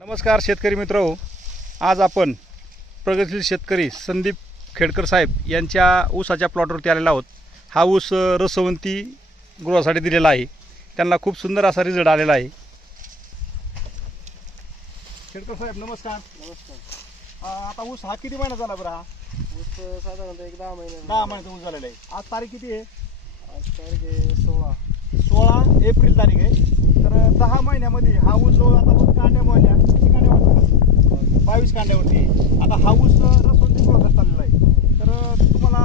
नमस्कार शेतकरी मित्रहो, आज आपण प्रगतशील शेतकरी संदीप खेडकर साहेब यांच्या ऊसाच्या प्लॉटवरती आलेला आहोत। हा ऊस रसवंती गृहासाठी दिलेला आहे। त्यांना खूप सुंदर असा रिझल्ट आलेला आहे। खेडकर साहेब नमस्कार। नमस्कार। आता ऊस हा किती महिना झाला बरं? हा ऊस साधारणतः एक 10 महिने 10 महिन्याचा ऊस झालेला आहे। आज तारीख किती आहे? आज तारीख आहे 16 एप्रिल तारीख आहे। तर 10 महिन्यामध्ये हा ऊस जो आता आपण कांड्या मोजल्या, किती कांड्या मोजल्या? 22 कांड्यावरती आहे। आता हा ऊस रसवंती गृहासाठी चाललेला आहे। तर तुम्हाला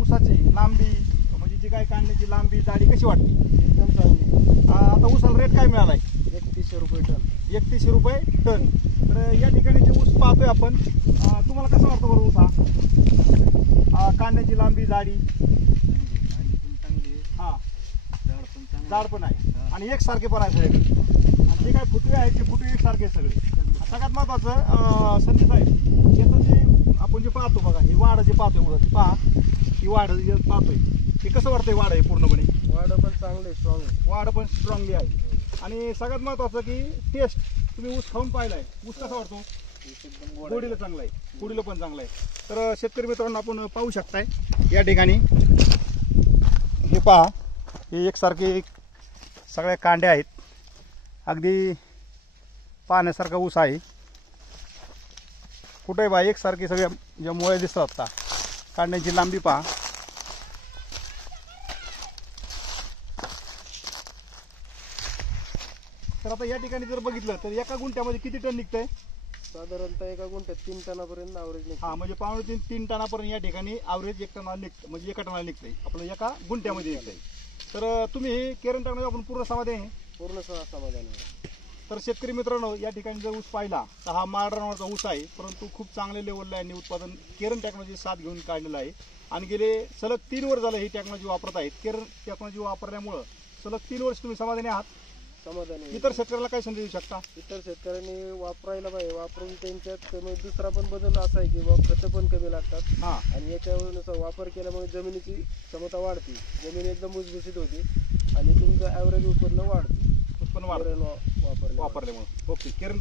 ऊसाची लांबी म्हणजे जी काय कांड्याची लांबी जाडी कशी वाटते? एकदम चांगली। आता ऊसाला रेट काय मिळाला आहे? 3100 रुपये टन। 3100 रुपये टन। तर या ठिकाणी जे ऊस पाहतोय आपण, तुम्हाला कसं वाटतं बरं ऊस हा? कांड्याची लांबी जाडी चांगली, हा झाड पण चांगली, जाड पण आहे आणि एकसारखे पण आहे सगळे। आणि जे काय फुटवे आहेत ते फुटवे एकसारखे आहेत सगळे। सगळ्यात महत्वाचं संदीप साहेब, याचं जे आपण जे पाहतो बघा, ही वाढ जे पाहतोय बघा, ती पहा, ही वाढ जे पाहतोय हे कसं वाटतंय? वाढ आहे पूर्णपणे, वाढ पण चांगली, स्ट्रॉंग आहे। वाढ पण स्ट्रॉंगली आहे। आणि सगळ्यात महत्वाचं की टेस्ट, तुम्ही ऊस खाऊन पाहिलाय, ऊस कसा वाटतो? एकदम गोड गोडीला चांगला आहे, गोडीला पण चांगला आहे। तर शेतकरी मित्रांनो, आपण पाहू शकताय या ठिकाणी हे पहा, हे एकसारखे सगळ्या कांड्या आहेत, अगदी पाहण्यासारखा ऊस आहे। कुठे बा एकसारखे सगळ्या ज्या मुळे दिसतात का, कांड्यांची लांबी पहा। तर आता या ठिकाणी जर बघितलं तर एका गुंठ्यामध्ये किती टन निघतंय? साधारणतः एका गुंठ्यात 3 टनापर्यंत ॲव्हरेज निघते। हा, म्हणजे 2.5-3 टनापर्यंत या ठिकाणी ॲव्हरेज 1 टनाला निघतं, म्हणजे एका टनाला निघतंय आपलं, एका गुंठ्यामध्ये निघतंय। तर तुम्ही हे केरन टाकण्याचं आपण पूर्ण समाधान आहे? पूर्ण समाधान आहे। तर शेतकरी मित्रांनो, या ठिकाणी जर ऊस पाहिला तर हा माळरानावरचा ऊस आहे, परंतु खूप चांगल्या लेवलला यांनी उत्पादन केरन टेक्नॉलॉजी साथ घेऊन काढलेलं आहे। आणि गेले सलग 3 वर्ष झालं ही टेक्नॉलॉजी वापरत आहेत। केरन टेक्नॉलॉजी वापरल्यामुळं सलग 3 वर्ष तुम्ही समाधानी आहात? समाधान आहे। इतर शेतकऱ्याला काय संदेश देऊ शकता? इतर शेतकऱ्यांनी वापरायला पाहिजे, वापरून त्यांच्यात दुसरा पण बदल असा आहे की बाबा खतं पण कमी लागतात। हा, आणि याच्यावर वापर केल्यामुळे जमिनीची क्षमता वाढते, जमीन एकदम भुसभुशीत होती आणि तुमचं ॲव्हरेज उत्पन्न वाढते उत्पन्न वाढ वापरल्यामुळे। वापरल्यामुळे। ओके, केरन